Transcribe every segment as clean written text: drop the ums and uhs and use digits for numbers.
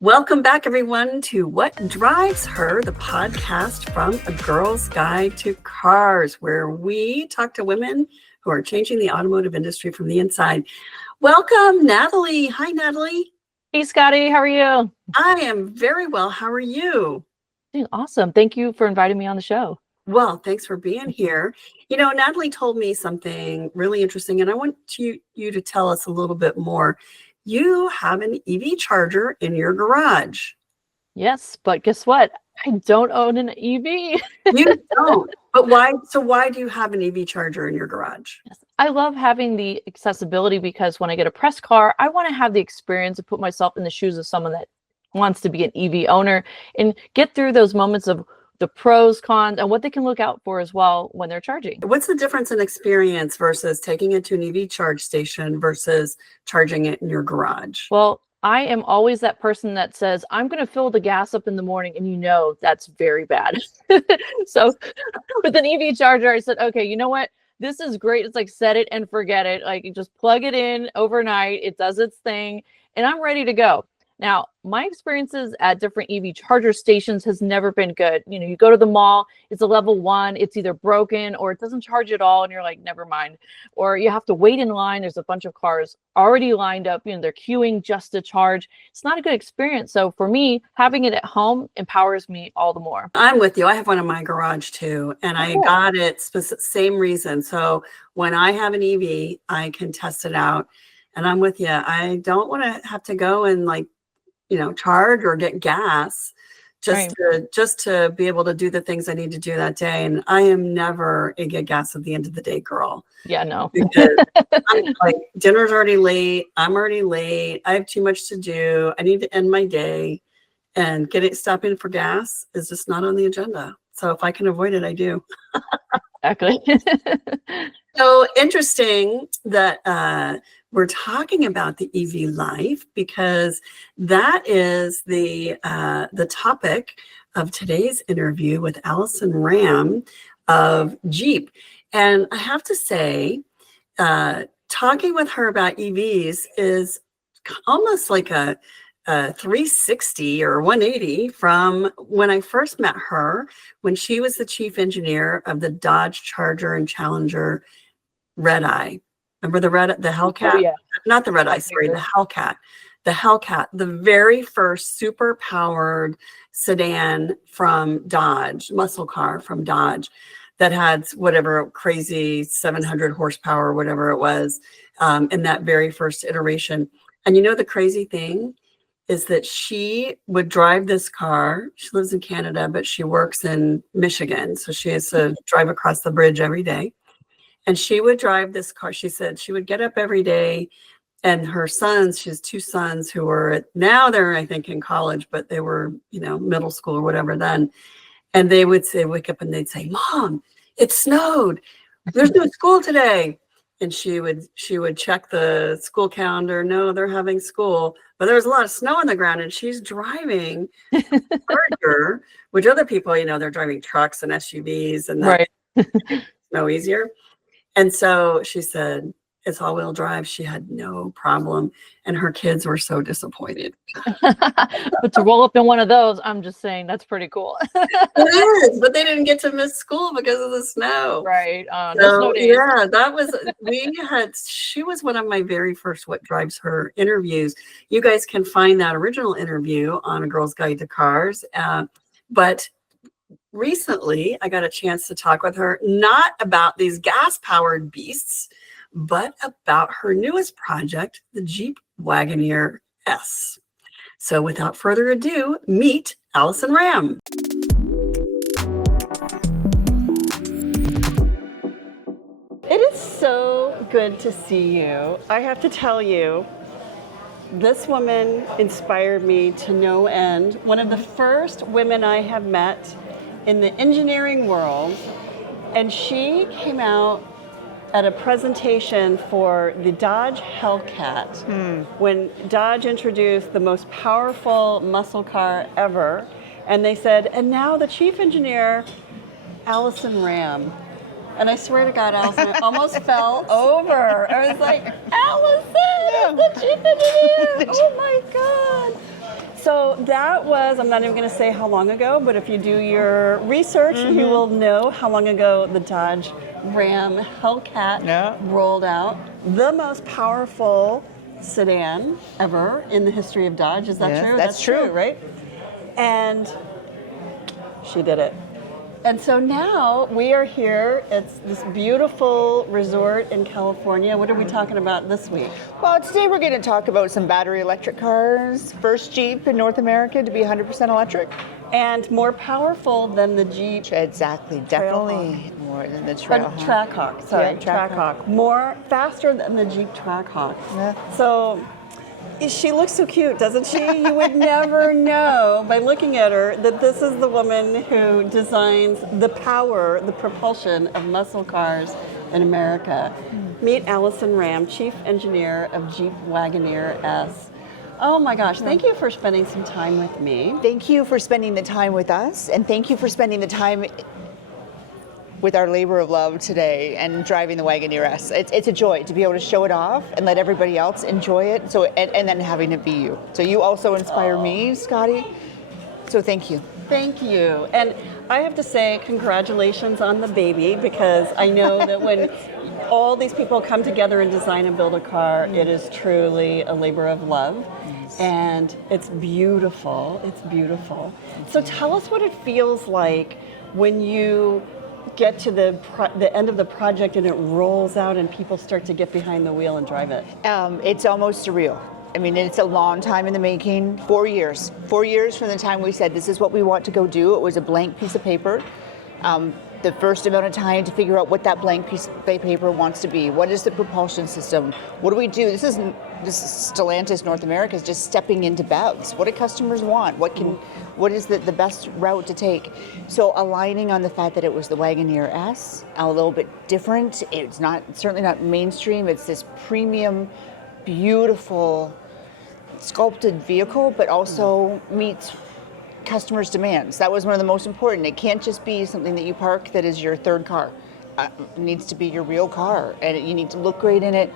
Welcome back, everyone, to What Drives Her, the podcast from A Girl's Guide to Cars, where we talk to women who are changing the automotive industry from the inside. Welcome, Natalie. Hi, Natalie. Hey, Scotty. How are you? I am very well. How are you? Doing awesome. Thank you for inviting me on the show. Well, thanks for being here. You know, Natalie told me something really interesting, and I want you to tell us a little bit more. You have an EV charger in your garage. Yes, but guess what? I don't own an EV. You don't. But why? So why do you have an EV charger in your garage? Yes. I love having the accessibility because when I get a press car, I want to have the experience to put myself in the shoes of someone that wants to be an EV owner and get through those moments of the pros, cons, and what they can look out for as well when they're charging. What's the difference in experience versus taking it to an EV charge station versus charging it in your garage? Well, I am always that person that says, I'm going to fill the gas up in the morning, and you know that's very bad. So with an EV charger, I said, okay, you know what? This is great. It's like set it and forget it. Like you just plug it in overnight. It does its thing, and I'm ready to go. Now, my experiences at different EV charger stations has never been good. You know, you go to the mall, it's a level 1, it's either broken or it doesn't charge at all, and you're like, never mind. Or you have to wait in line. There's a bunch of cars already lined up, you know, they're queuing just to charge. It's not a good experience. So for me, having it at home empowers me all the more. I'm with you. I have one in my garage too, and I got it same reason. So when I have an EV, I can test it out, and I'm with you. I don't want to have to go and charge or get gas just to be able to do the things I need to do that day. And I am never a get gas at the end of the day girl. Yeah, no. Because I'm like, dinner's already late. I'm already late. I have too much to do. I need to end my day, and stopping for gas is just not on the agenda. So if I can avoid it, I do. Exactly. So interesting that we're talking about the EV life, because that is the topic of today's interview with Alison Rahm of Jeep. And I have to say, talking with her about EVs is almost like a 360 or 180 from when I first met her, when she was the chief engineer of the Dodge Charger and Challenger Red Eye. Remember the Hellcat? Oh, yeah. Not the Red Eye, sorry, the Hellcat. The Hellcat, the very first super powered sedan from Dodge, muscle car from Dodge, that had whatever crazy 700 horsepower, whatever it was, in that very first iteration. And you know the crazy thing is that she would drive this car. She lives in Canada, but she works in Michigan. So she has to drive across the bridge every day. And she would drive this car. She said she would get up every day, and her sons, she has 2 sons who are now they're, I think, in college, but they were, middle school or whatever then. And they would wake up and they'd say, Mom, it snowed. There's no school today. And she would check the school calendar. No, they're having school, but there was a lot of snow on the ground, and she's driving a Charger, which other people, they're driving trucks and SUVs, and that's no easier. And so she said, it's all-wheel drive. She had no problem, and her kids were so disappointed. But to roll up in one of those, I'm just saying that's pretty cool. It is, but they didn't get to miss school because of the snow. Right. So, no yeah, that was, she was one of my very first What Drives Her interviews. You guys can find that original interview on A Girl's Guide to Cars. But recently I got a chance to talk with her, not about these gas-powered beasts, but about her newest project, the Jeep Wagoneer S. So without further ado, meet Alison Rahm. It is so good to see you. I have to tell you, this woman inspired me to no end. One of the first women I have met in the engineering world, and she came out at a presentation for the Dodge Hellcat when Dodge introduced the most powerful muscle car ever. And they said, and now the chief engineer, Alison Rahm. And I swear to God, Alison, I almost fell over. I was like, Alison, the chief engineer. Oh my God. So that was, I'm not even going to say how long ago, but if you do your research, you will know how long ago the Dodge Ram Hellcat rolled out. The most powerful sedan ever in the history of Dodge. Is that true? That's true, right? And she did it. And so now we are here. It's this beautiful resort in California. What are we talking about this week? Well, today we're going to talk about some battery electric cars. First Jeep in North America to be 100% electric. And more powerful than the Jeep. Exactly, definitely more than the Trackhawk. Sorry, Trackhawk. More faster than the Jeep Trackhawk. Yeah. So she looks so cute, doesn't she? You would never know by looking at her that this is the woman who designs the power, the propulsion of muscle cars in America. Meet Alison Rahm, Chief Engineer of Jeep Wagoneer S. Oh my gosh, thank you for spending some time with me. Thank you for spending the time with us, and thank you for spending the time with our labor of love today and driving the Wagoneer S. It's a joy to be able to show it off and let everybody else enjoy it. So and then having it be you. So you also inspire me, Scotty. So thank you. Thank you. And I have to say congratulations on the baby, because I know that when all these people come together and design and build a car, it is truly a labor of love. Yes. And it's beautiful. It's beautiful. So tell us what it feels like when you get to the end of the project and it rolls out and people start to get behind the wheel and drive it. It's almost surreal. I mean, it's a long time in the making. 4 years. 4 years from the time we said this is what we want to go do. It was a blank piece of paper. The first amount of time to figure out what that blank piece of paper wants to be. What is the propulsion system? What do we do? This is Stellantis North America is just stepping into BEVs. What do customers want? What is the best route to take? So aligning on the fact that it was the Wagoneer S, a little bit different. It's certainly not mainstream. It's this premium, beautiful, sculpted vehicle, but also meets customers' demands. That was one of the most important. It can't just be something that you park that is your third car. It needs to be your real car, and you need to look great in it.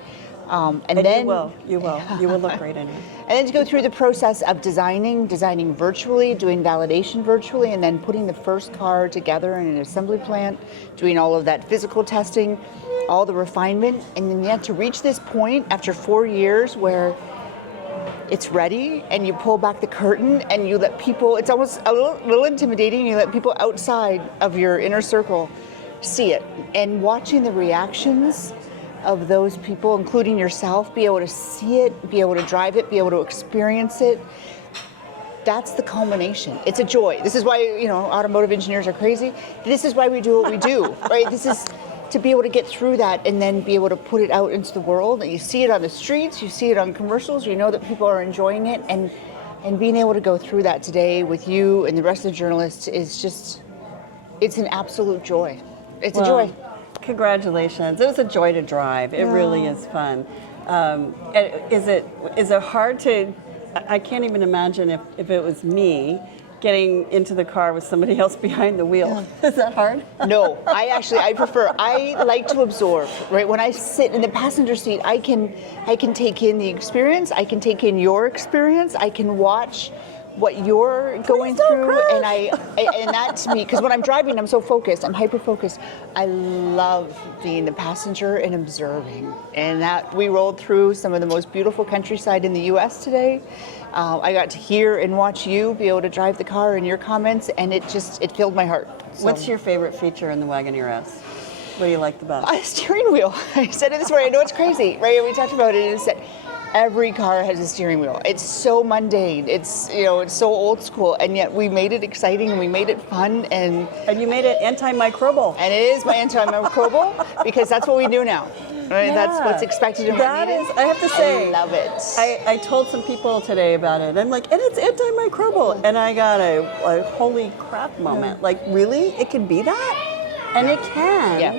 And then you will look great in it. And then to go through the process of designing virtually, doing validation virtually, and then putting the first car together in an assembly plant, doing all of that physical testing, all the refinement, and then yet to reach this point after 4 years where it's ready, and you pull back the curtain and you let people, it's almost a little intimidating, you let people outside of your inner circle see it. And watching the reactions of those people, including yourself, be able to see it, be able to drive it, be able to experience it, that's the culmination. It's a joy. This is why, automotive engineers are crazy. This is why we do what we do, right? This is to be able to get through that and then be able to put it out into the world. And you see it on the streets, you see it on commercials, you know that people are enjoying it, and being able to go through that today with you and the rest of the journalists is just, it's an absolute joy. It's a joy. Congratulations. It was a joy to drive. It really is fun. Is it hard to, I can't even imagine if it was me getting into the car with somebody else behind the wheel. Is that hard? No, I like to absorb, right? When I sit in the passenger seat, I can take in the experience, I can take in your experience, I can watch what you're going through, and that to me, because when I'm driving, I'm so focused, I'm hyper focused. I love being the passenger and observing, and that we rolled through some of the most beautiful countryside in the U.S. today. I got to hear and watch you be able to drive the car and your comments, and it filled my heart. So. What's your favorite feature in the Wagoneer S? What do you like the best? A steering wheel. I said it this way. I know it's crazy, right? We talked about it, and it said every car has a steering wheel. It's so mundane. It's it's so old school, and yet we made it exciting and we made it fun, and you made it antimicrobial. And it is my antimicrobial because that's what we do now. Right? Yeah. That's what's expected and that is, I have to say, I love it. I told some people today about it. I'm like, and it's antimicrobial, and I got a holy crap moment. Like, really, it can be that, and it can. Yeah.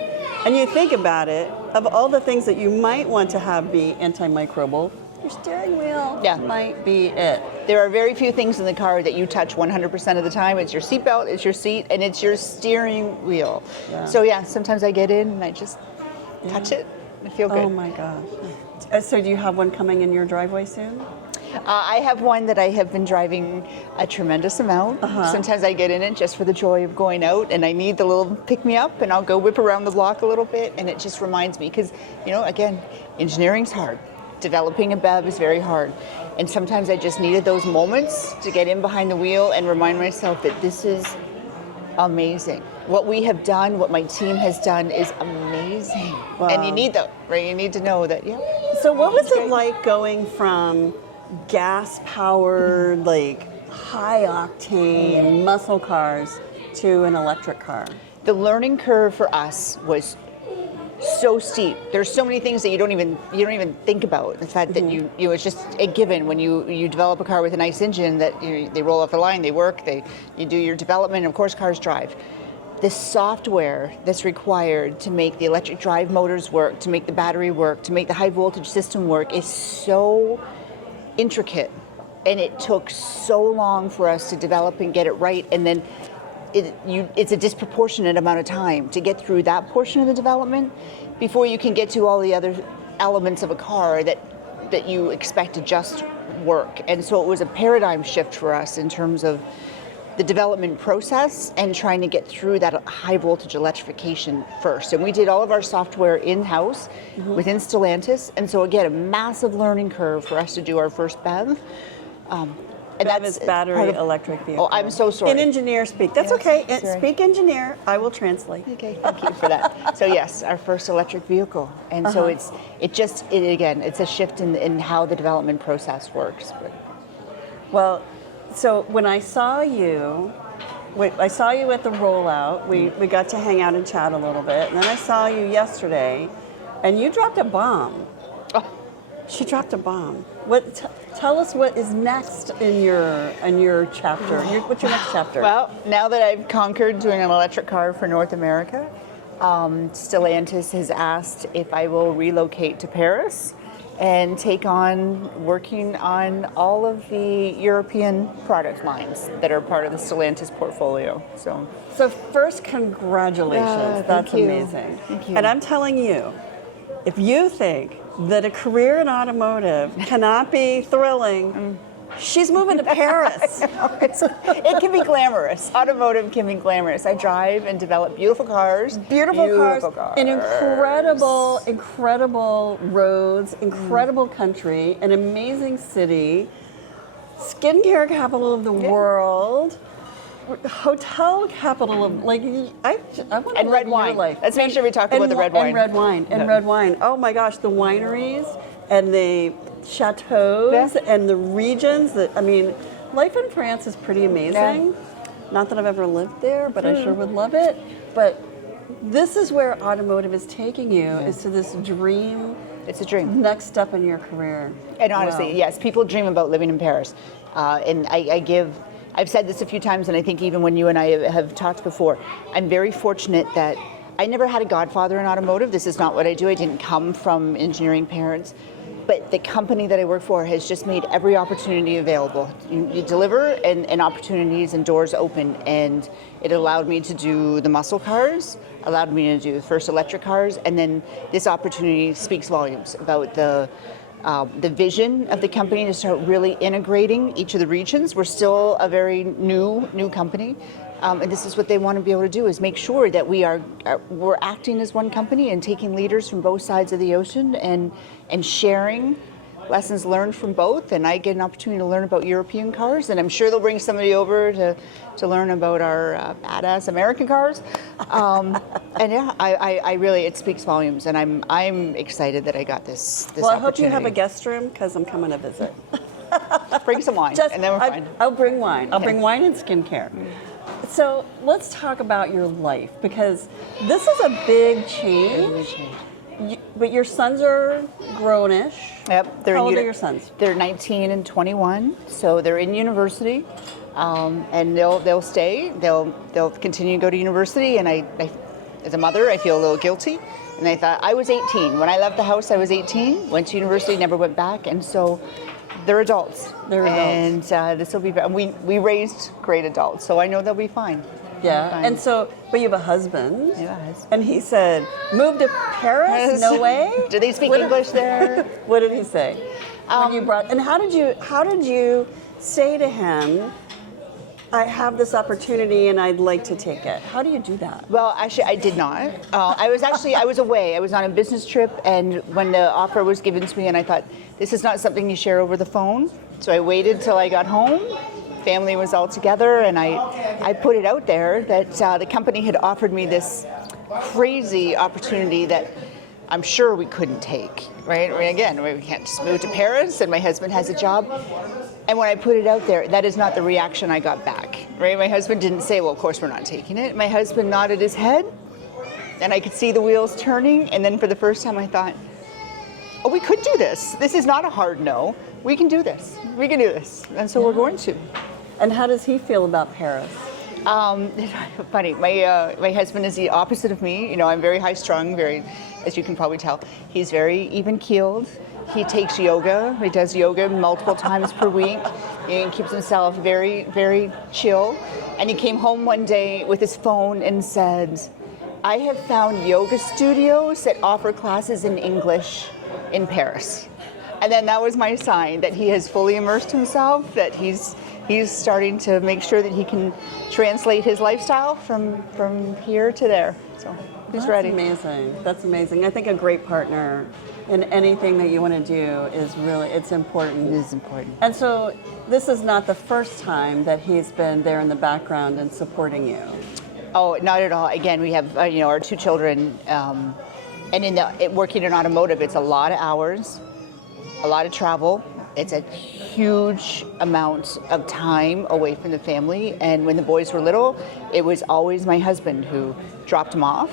And you think about it, of all the things that you might want to have be antimicrobial, your steering wheel might be it. There are very few things in the car that you touch 100% of the time. It's your seatbelt, it's your seat, and it's your steering wheel. Yeah. So sometimes I get in and I just touch it. I feel good. Oh my gosh. So do you have one coming in your driveway soon? I have one that I have been driving a tremendous amount. Sometimes I get in it just for the joy of going out, and I need the little pick-me-up, and I'll go whip around the block a little bit, and it just reminds me, because, again, engineering's hard. Developing a BEV is very hard. And sometimes I just needed those moments to get in behind the wheel and remind myself that this is amazing. What we have done, what my team has done is amazing. Wow. And you need that, right? You need to know that, So what was it like going from gas-powered, like high-octane muscle cars to an electric car? The learning curve for us was so steep. There's so many things that you don't even think about. The fact that you it's just a given when you develop a car with a nice engine that they roll off the line, they work, you do your development, and of course cars drive. The software that's required to make the electric drive motors work, to make the battery work, to make the high voltage system work is so intricate, and it took so long for us to develop and get it right, and then it's a disproportionate amount of time to get through that portion of the development before you can get to all the other elements of a car that you expect to just work. And so it was a paradigm shift for us in terms of the development process and trying to get through that high voltage electrification first. And we did all of our software in-house within Stellantis. And so again, a massive learning curve for us to do our first BEV. And BEV is battery electric vehicle. Oh, I'm so sorry. In engineer speak. That's okay. Speak engineer. I will translate. Okay, thank you for that. So yes, our first electric vehicle. And so it's a shift in how the development process works. But. Well, so when I saw you at the rollout, we got to hang out and chat a little bit, and then I saw you yesterday, and you dropped a bomb. Oh. She dropped a bomb. Tell us what is next in your chapter. What's your next chapter? Well, now that I've conquered doing an electric car for North America, Stellantis has asked if I will relocate to Paris and take on working on all of the European product lines that are part of the Stellantis portfolio. So first, congratulations. That's amazing. Thank you. And I'm telling you, if you think that a career in automotive cannot be thrilling, she's moving to Paris. It can be glamorous. Automotive can be glamorous. I drive and develop beautiful cars. Beautiful cars. And incredible roads, incredible country, an amazing city, skincare capital of the world. Hotel capital of I want to live your life. Let's make sure we talk about the red wine. And red wine. Oh my gosh, the wineries and the chateaus and the regions. Life in France is pretty amazing. Yeah. Not that I've ever lived there, but I sure would love it. But this is where automotive is taking you, is to this dream. It's a dream. Next step in your career. And honestly, yes, people dream about living in Paris. And I've said this a few times, and I think even when you and I have talked before, I'm very fortunate that I never had a godfather in automotive. This is not what I do. I didn't come from engineering parents. But the company that I work for has just made every opportunity available. You deliver and opportunities and doors open. And it allowed me to do the muscle cars, allowed me to do the first electric cars. And then this opportunity speaks volumes about the vision of the company to start really integrating each of the regions. We're still a very new company, and this is what they want to be able to do, is make sure that we're acting as one company and taking leaders from both sides of the ocean and sharing lessons learned from both. And I get an opportunity to learn about European cars, and I'm sure they'll bring somebody over to learn about our badass American cars. And yeah, I really, it speaks volumes, and I'm excited that I got this Well, I hope you have a guest room, because I'm coming to visit. Bring some wine, and then we're fine. I'll bring wine. I'll bring wine and skincare. So let's talk about your life, because this is a big change. But your sons are grown-ish. Yep. How old are your sons? They're 19 and 21, so they're in university, and they'll stay. They'll continue to go to university. And I, as a mother, I feel a little guilty. And I thought, I was 18 when I left the house. I was 18. Went to university, never went back, and so they're adults. And this will be. We raised great adults, so I know they'll be fine. Yeah, and so, but you have a husband. Yes. And he said, move to Paris? No way? Do they speak English there? What did he say? when you brought, and how did you say to him, I have this opportunity and I'd like to take it? How do you do that? Well, actually, I did not. I was away. I was on a business trip, and when the offer was given to me, and I thought, this is not something you share over the phone. So I waited till I got home. Family was all together, and I put it out there that the company had offered me this crazy opportunity that I'm sure we couldn't take, right? I mean, again, we can't just move to Paris, and my husband has a job. And when I put it out there, that is not the reaction I got back, right? My husband didn't say, well, of course we're not taking it. My husband nodded his head, and I could see the wheels turning. And then for the first time I thought, oh, we could do this. This is not a hard no. We can do this. We can do this. And so we're going to. And how does he feel about Paris? Funny, my husband is the opposite of me. You know, I'm very high strung, very, as you can probably tell. He's very even keeled. He takes yoga. He does yoga multiple times per week. He keeps himself very, very chill. And he came home one day with his phone and said, I have found yoga studios that offer classes in English in Paris. And then that was my sign that he has fully immersed himself, that he's starting to make sure that he can translate his lifestyle from here to there. So he's ready. That's amazing. That's amazing. I think a great partner in anything that you want to do is really, it's important. It is important. And so this is not the first time that he's been there in the background and supporting you. Oh, not at all. Again, we have our two children, and working in automotive, it's a lot of hours, a lot of travel. It's a huge amount of time away from the family. And when the boys were little, it was always my husband who dropped them off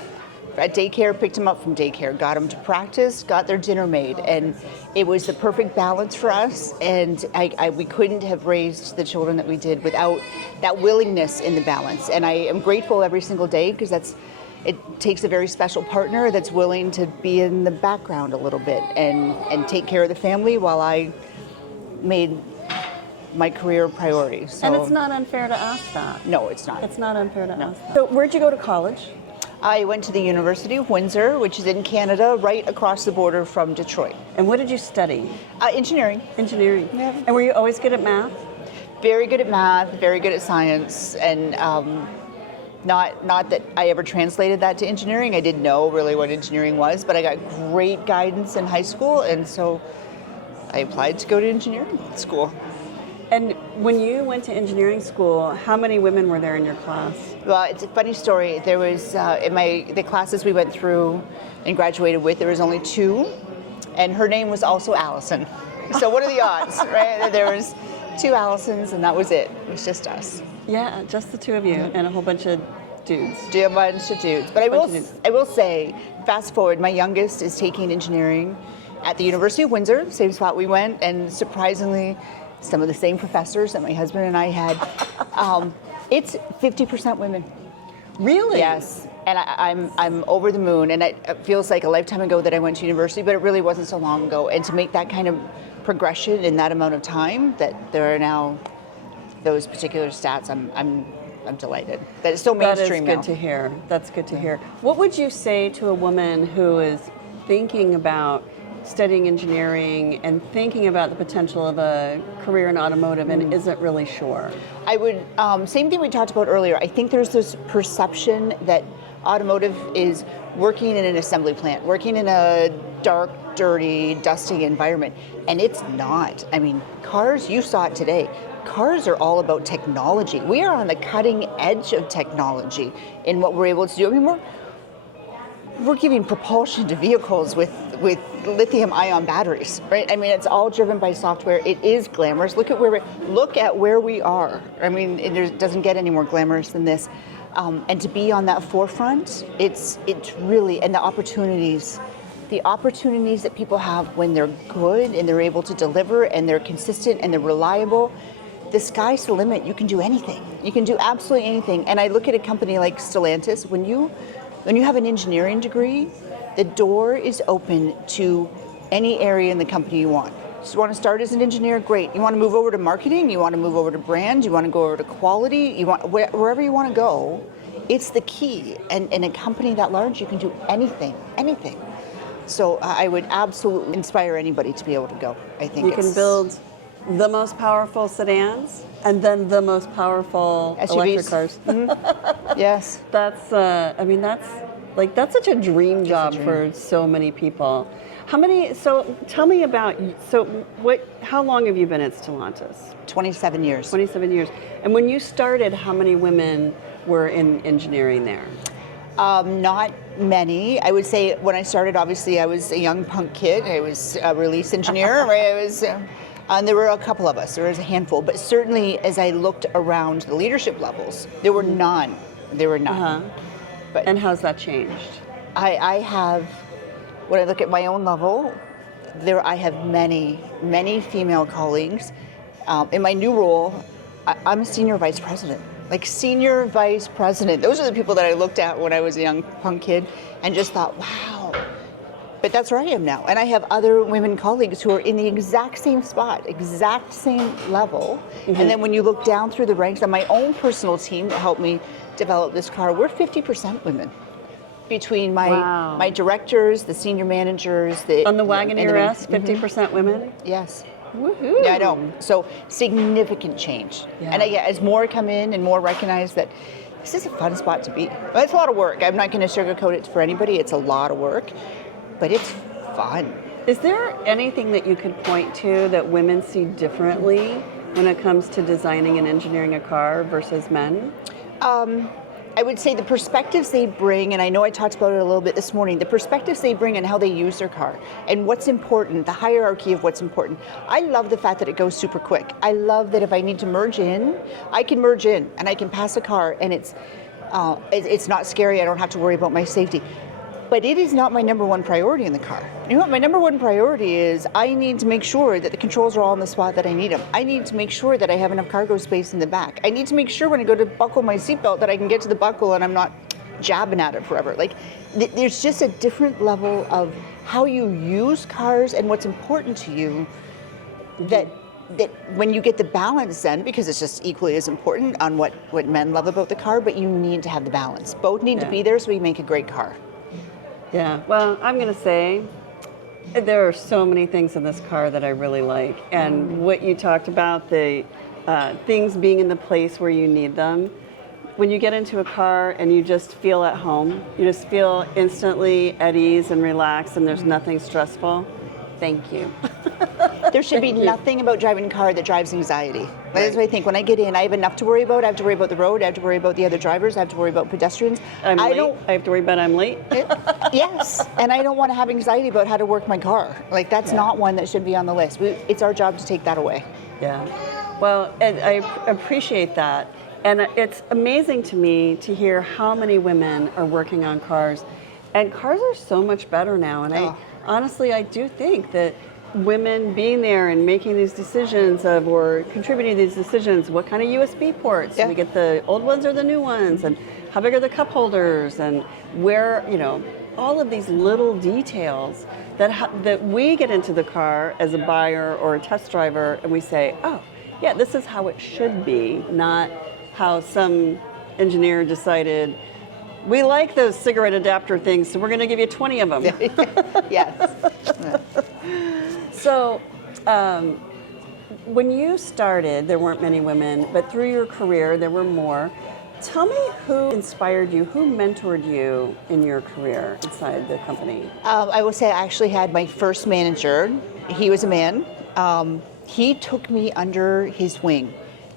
at daycare, picked them up from daycare, got them to practice, got their dinner made. And it was the perfect balance for us. And we couldn't have raised the children that we did without that willingness in the balance. And I am grateful every single day, because it takes a very special partner that's willing to be in the background a little bit and take care of the family while I made my career a priority. So, and it's not unfair to ask that. No, it's not. It's not unfair to ask that. So where'd you go to college? I went to the University of Windsor, which is in Canada, right across the border from Detroit. And what did you study? Engineering. Engineering. Yeah. And were you always good at math? Very good at math, very good at science, and not that I ever translated that to engineering. I didn't know really what engineering was, but I got great guidance in high school, and so I applied to go to engineering school. And when you went to engineering school, how many women were there in your class? Well, it's a funny story. There was, in the classes we went through and graduated with, there was only 2, and her name was also Alison. So what are the odds, right? There was 2 Alisons, and that was it. It was just us. Yeah, just the 2 of you and a whole bunch of dudes. A bunch of dudes. But I will say, fast forward, my youngest is taking engineering at the University of Windsor, same spot we went, and surprisingly, some of the same professors that my husband and I had. It's 50% women. Really? Yes. And I'm over the moon, and it feels like a lifetime ago that I went to university, but it really wasn't so long ago. And to make that kind of progression in that amount of time, that there are now those particular stats, I'm delighted. That it's so mainstream now. That is good to hear. That's good to hear. What would you say to a woman who is thinking about studying engineering and thinking about the potential of a career in automotive and isn't really sure? I would, same thing we talked about earlier. I think there's this perception that automotive is working in an assembly plant, working in a dark, dirty, dusty environment, and it's not. I mean, cars, you saw it today. Cars are all about technology. We are on the cutting edge of technology in what we're able to do. I mean, we're giving propulsion to vehicles with lithium-ion batteries, right? I mean, it's all driven by software. It is glamorous. Look at where we are. I mean, it doesn't get any more glamorous than this. And to be on that forefront, it's really, and the opportunities that people have when they're good and they're able to deliver and they're consistent and they're reliable. The sky's the limit. You can do anything. You can do absolutely anything. And I look at a company like Stellantis. When you have an engineering degree, the door is open to any area in the company you want. So you want to start as an engineer, great. You want to move over to marketing, you want to move over to brand, you want to go over to quality, you want wherever you want to go, it's the key. And in a company that large, you can do anything. So I would absolutely inspire anybody to be able to go. I think You can build the most powerful sedans and then the most powerful electric SUVs. cars. Yes. That's, I mean, that's such a dream job for so many people. So tell me about, how long have you been at Stellantis? 27 years. 27 years. And when you started, how many women were in engineering there? Not many. I would say when I started, obviously, I was a young punk kid. I was a release engineer, right? And there were a couple of us. There was a handful. But certainly, as I looked around the leadership levels, there were none. There were none. But And how's that changed? I have, when I look at my own level, I have many, many female colleagues. In my new role, I'm a senior vice president. Like senior vice president. Those are the people that I looked at when I was a young punk kid and just thought, wow. But that's where I am now. And I have other women colleagues who are in the exact same spot, exact same level. And then when you look down through the ranks on my own personal team that helped me develop this car, we're 50% women. Between my directors, the senior managers. On the Wagoneer S, 50% women? Yes. Woohoo! Yeah, I know. So significant change. Yeah. And as more come in and more recognize that this is a fun spot to be. But it's a lot of work. I'm not going to sugarcoat it for anybody. It's a lot of work, but it's fun. Is there anything that you could point to that women see differently when it comes to designing and engineering a car versus men? I would say the perspectives they bring, and I know I talked about it a little bit this morning, the perspectives they bring and how they use their car and what's important, the hierarchy of what's important. I love the fact that it goes super quick. I love that if I need to merge in, I can merge in and I can pass a car and it's not scary. I don't have to worry about my safety. But it is not my number one priority in the car. You know what? My number one priority is I need to make sure that the controls are all in the spot that I need them. I need to make sure that I have enough cargo space in the back. I need to make sure when I go to buckle my seatbelt that I can get to the buckle and I'm not jabbing at it forever. Like, there's just a different level of how you use cars and what's important to you that when you get the balance then, because it's just equally as important on what men love about the car, but you need to have the balance. Both need to be there so we make a great car. Yeah, well, I'm going to say there are so many things in this car that I really like. And what you talked about, the things being in the place where you need them. When you get into a car and you just feel at home, you just feel instantly at ease and relaxed and there's nothing stressful. Thank you. There should be nothing about driving a car that drives anxiety. That's what I think. When I get in, I have enough to worry about. I have to worry about the road. I have to worry about the other drivers. I have to worry about pedestrians. I have to worry about I'm late. Yes, and I don't want to have anxiety about how to work my car. Like, that's not one that should be on the list. It's our job to take that away. Yeah. Well, and I appreciate that. And it's amazing to me to hear how many women are working on cars. And cars are so much better now. And honestly, I do think that women being there and making these decisions or contributing to these decisions, what kind of USB ports? Do we get the old ones or the new ones? And how big are the cup holders? And where, all of these little details that we get into the car as a buyer or a test driver and we say, oh, yeah, this is how it should be, not how some engineer decided, we like those cigarette adapter things, so we're going to give you 20 of them. Yes. So, when you started, there weren't many women, but through your career, there were more. Tell me who inspired you, who mentored you in your career inside the company? I will say I actually had my first manager. He was a man. He took me under his wing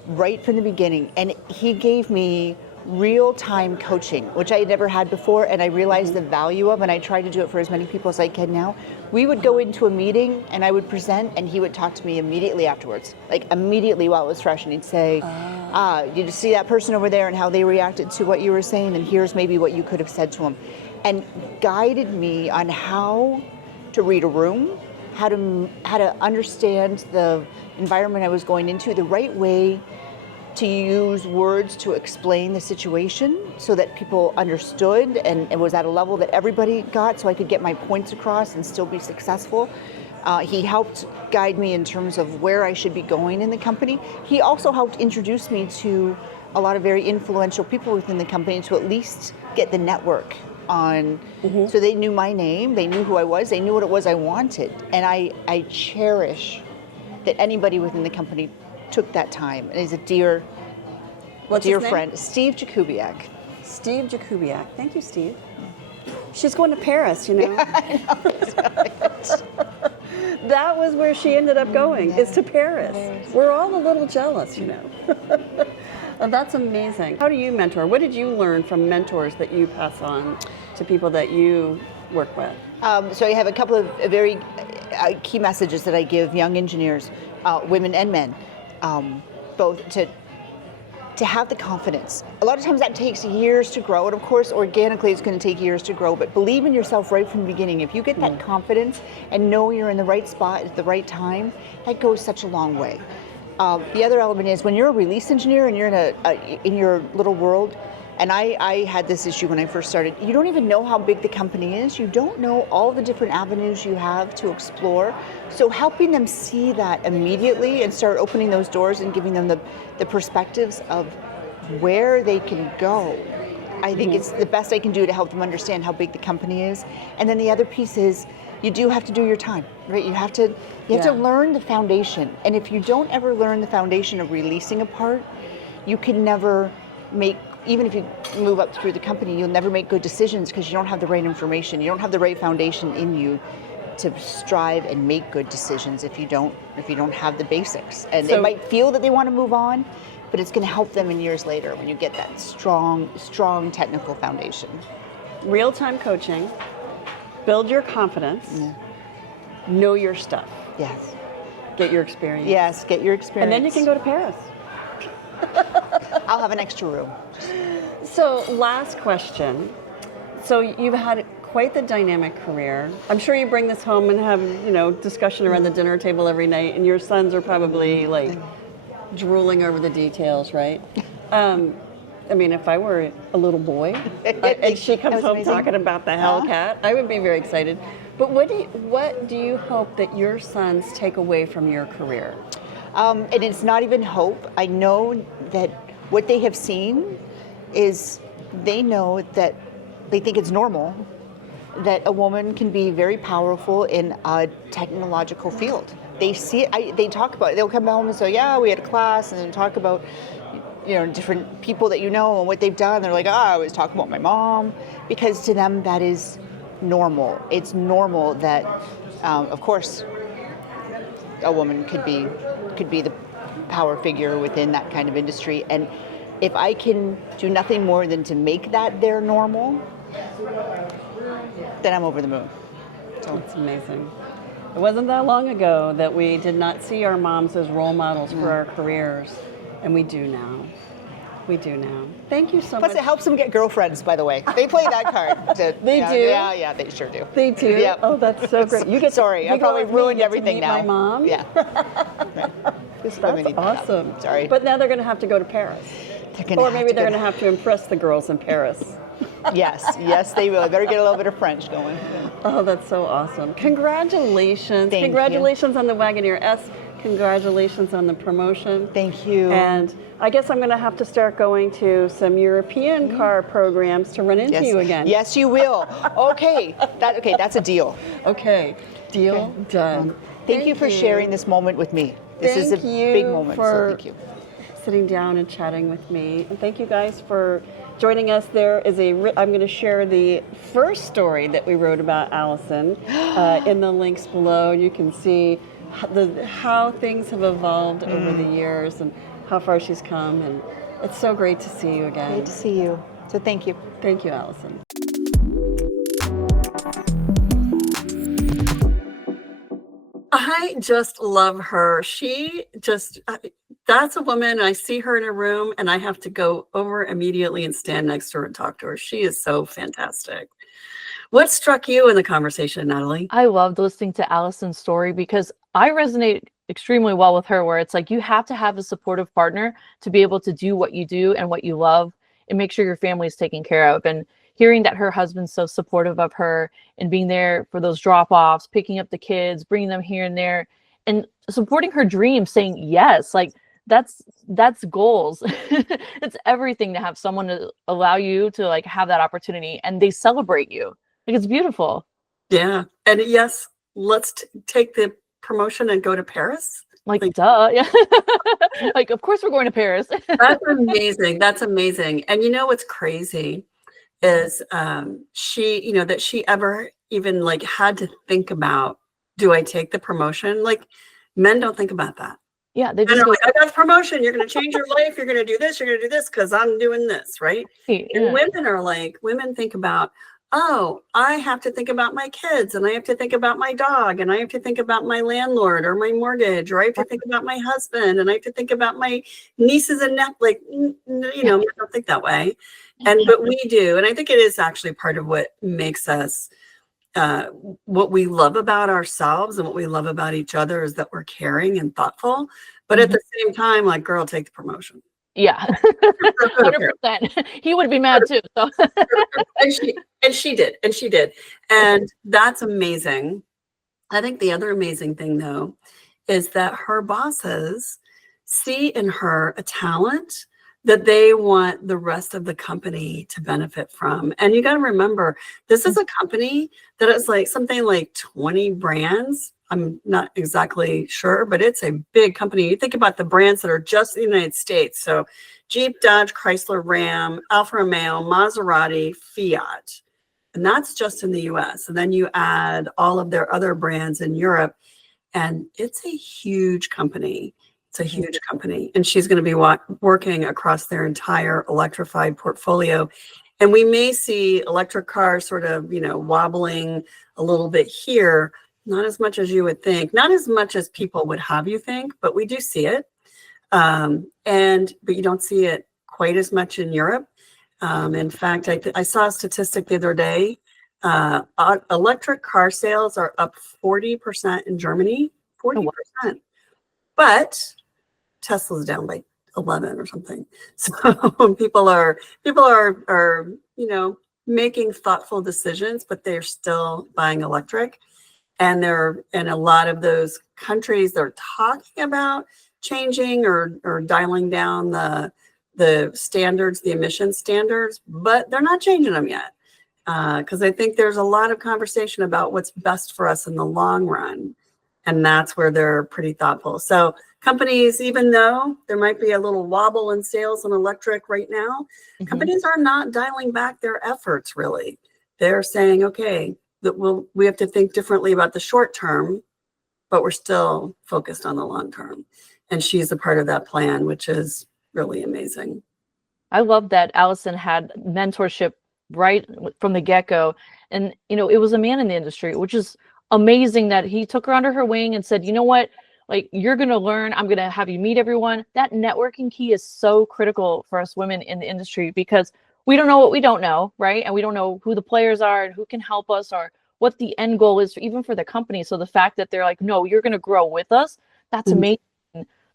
right from the beginning, and he gave me real-time coaching, which I had never had before, and I realized the value of, and I try to do it for as many people as I can now. We would go into a meeting, and I would present, and he would talk to me immediately afterwards, like immediately while it was fresh, and he'd say, you see that person over there and how they reacted to what you were saying, and here's maybe what you could have said to him, and guided me on how to read a room, how to understand the environment I was going into, the right way to use words to explain the situation so that people understood and it was at a level that everybody got so I could get my points across and still be successful. He helped guide me in terms of where I should be going in the company. He also helped introduce me to a lot of very influential people within the company to at least get the network on, so they knew my name, they knew who I was, they knew what it was I wanted. And I cherish that anybody within the company took that time. And he's a dear friend, Steve Jakubiak. Steve Jakubiak. Thank you, Steve. She's going to Paris, you know. That was where she ended up going, is to Paris. We're all a little jealous, you know. Oh, that's amazing. How do you mentor? What did you learn from mentors that you pass on to people that you work with? So I have a couple of very key messages that I give young engineers, women and men, both to have the confidence. A lot of times that takes years to grow, and of course organically it's going to take years to grow, but believe in yourself right from the beginning. If you get that confidence and know you're in the right spot at the right time, that goes such a long way. The other element is when you're a release engineer and you're in your little world, and I had this issue when I first started, you don't even know how big the company is. You don't know all the different avenues you have to explore. So helping them see that immediately and start opening those doors and giving them the perspectives of where they can go, I think it's the best I can do to help them understand how big the company is. And then the other piece is, you do have to do your time, right? You have to learn the foundation. And if you don't ever learn the foundation of releasing a part, you can never make, even if you move up through the company, you'll never make good decisions because you don't have the right information. You don't have the right foundation in you to strive and make good decisions if you don't have the basics. And they might feel that they want to move on, but it's going to help them in years later when you get that strong technical foundation. Real-time coaching, build your confidence, know your stuff. Yes. Get your experience. Yes, get your experience. And then you can go to Paris. I'll have an extra room. So last question. So you've had quite the dynamic career. I'm sure you bring this home and have, discussion around the dinner table every night, and your sons are probably like drooling over the details, right? I mean, if I were a little boy and she comes home talking about the Hellcat, I would be very excited. But what do you hope that your sons take away from your career? And it's not even hope. I know that what they have seen is they know that they think it's normal that a woman can be very powerful in a technological field. They see it, they talk about it. They'll come home and say, yeah, we had a class, and then talk about different people that and what they've done. They're like, I always talk about my mom, because to them that is normal. It's normal that, of course, a woman could be the power figure within that kind of industry. And if I can do nothing more than to make that their normal, then I'm over the moon. So that's amazing. It wasn't that long ago that we did not see our moms as role models for our careers, and we do now. We do now. Thank you so much. Plus, it helps them get girlfriends, by the way. They play that card. They do? Yeah, they sure do. They do? Yep. Oh, that's so great. You get Sorry, I probably ruined everything now. My mom? Yeah. That's awesome. Sorry. But now they're going to have to go to Paris. Or maybe they're going to have to impress the girls in Paris. Yes, they will. I better get a little bit of French going. Oh, that's so awesome. Congratulations. Thank Congratulations on the Wagoneer S. Congratulations on the promotion. Thank you. And I guess I'm going to have to start going to some European car programs to run into you again. Yes, you will. Okay, that's a deal. Okay, deal done. Thank you for sharing this moment with me. This is a big moment, so thank you. Sitting down and chatting with me. And thank you guys for joining us. There is I'm going to share the first story that we wrote about Alison in the links below. You can see how things have evolved over the years and how far she's come. And it's so great to see you again. Great to see you. So thank you. Thank you, Alison. I just love her. That's a woman. I see her in a room and I have to go over immediately and stand next to her and talk to her. She is so fantastic. What struck you in the conversation, Natalie? I loved listening to Alison's story because I resonate extremely well with her, where it's like you have to have a supportive partner to be able to do what you do and what you love and make sure your family is taken care of. And hearing that her husband's so supportive of her and being there for those drop-offs, picking up the kids, bringing them here and there, and supporting her dreams, saying yes, like that's goals. It's everything to have someone to allow you to like have that opportunity, and they celebrate you. Like, it's beautiful. Yeah. And yes, let's take the promotion and go to Paris. Like, duh. Yeah. Like, of course we're going to Paris. That's amazing. That's amazing. And you know what's crazy is she, that she ever even like had to think about, do I take the promotion? Like, men don't think about that. Yeah, they Men just are go, like, I got the promotion. You're going to change your life. You're going to do this. You're going to do this because I'm doing this, right? "Hey," And yeah. women are like, women think about, oh, I have to think about my kids, and I have to think about my dog, and I have to think about my landlord or my mortgage, or I have to think about my husband, and I have to think about my nieces and nephews. Like, I don't think that way. But we do. And I think it is actually part of what makes us, what we love about ourselves and what we love about each other is that we're caring and thoughtful. But at the same time, like, girl, take the promotion. Yeah. 100%. He would be mad too. So and she did. And that's amazing. I think the other amazing thing, though, is that her bosses see in her a talent that they want the rest of the company to benefit from. And you got to remember, this is a company that is like something like 20 brands. I'm not exactly sure, but it's a big company. You think about the brands that are just in the United States. So Jeep, Dodge, Chrysler, Ram, Alfa Romeo, Maserati, Fiat. And that's just in the US. And then you add all of their other brands in Europe. And it's a huge company. It's a huge company. And she's going to be working across their entire electrified portfolio. And we may see electric cars sort of, wobbling a little bit here, not as much as you would think, not as much as people would have you think, but we do see it. But you don't see it quite as much in Europe. In fact, I saw a statistic the other day. Electric car sales are up 40% in Germany, 40%. But Tesla's down by 11 or something. So people are making thoughtful decisions, but they're still buying electric. And they're in a lot of those countries, they're talking about changing or dialing down the standards, the emission standards, but they're not changing them yet. Because I think there's a lot of conversation about what's best for us in the long run. And that's where they're pretty thoughtful. So companies, even though there might be a little wobble in sales in electric right now, companies are not dialing back their efforts, really. They're saying, okay, that we have to think differently about the short term, but we're still focused on the long term. And she's a part of that plan, which is really amazing. I love that Alison had mentorship right from the get-go. And, it was a man in the industry, which is amazing that he took her under her wing and said, you know what, like, you're going to learn, I'm going to have you meet everyone. That networking key is so critical for us women in the industry because we don't know what we don't know, right? And we don't know who the players are and who can help us or what the end goal is, even for the company. So the fact that they're like, no, you're going to grow with us, that's amazing.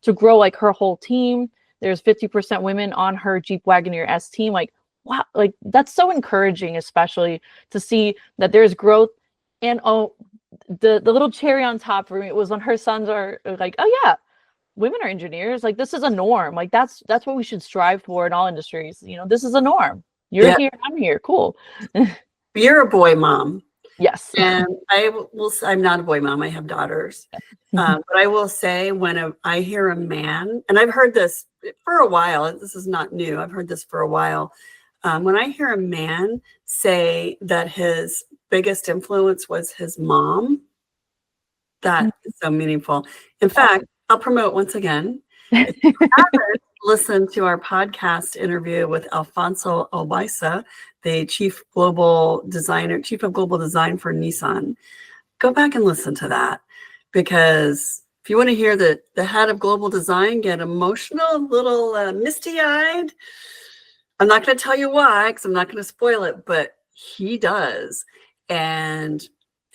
To grow like her whole team. There's 50% women on her Jeep Wagoneer S team. Like, wow, like that's so encouraging, especially to see that there's growth. And the little cherry on top for me was when her sons are like, oh yeah, women are engineers. Like, this is a norm. Like, that's what we should strive for in all industries. This is a norm. You're here, I'm here. Cool. You're a boy mom. Yes. And I'm not a boy mom. I have daughters. But I will say when I hear a man, and I've heard this for a while, this is not new. I've heard this for a while. When I hear a man say that his biggest influence was his mom, that is so meaningful. In fact, I'll promote once again. If you haven't listened to our podcast interview with Alfonso Albaisa, the Chief of Global Design for Nissan, go back and listen to that. Because if you want to hear the head of global design get emotional, a little misty-eyed, I'm not going to tell you why, because I'm not going to spoil it, but he does. And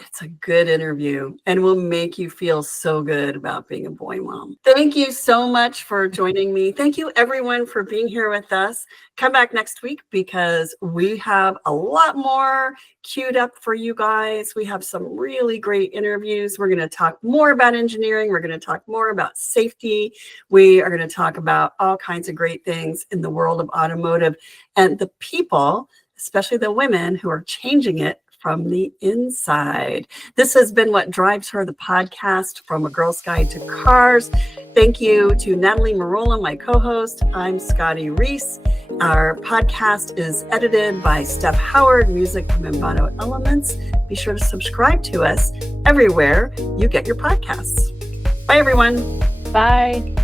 It's a good interview and will make you feel so good about being a boy mom. Thank you so much for joining me. Thank you everyone for being here with us. Come back next week because we have a lot more queued up for you guys. We have some really great interviews. We're going to talk more about engineering. We're going to talk more about safety. We are going to talk about all kinds of great things in the world of automotive and the people, especially the women who are changing it from the inside. This has been What Drives Her, the podcast from A Girl's Guide to Cars. Thank you to Natalie Merola, my co-host. I'm Scotty Reiss. Our podcast is edited by Steph Howard, music from Envato Elements. Be sure to subscribe to us everywhere you get your podcasts. Bye, everyone. Bye.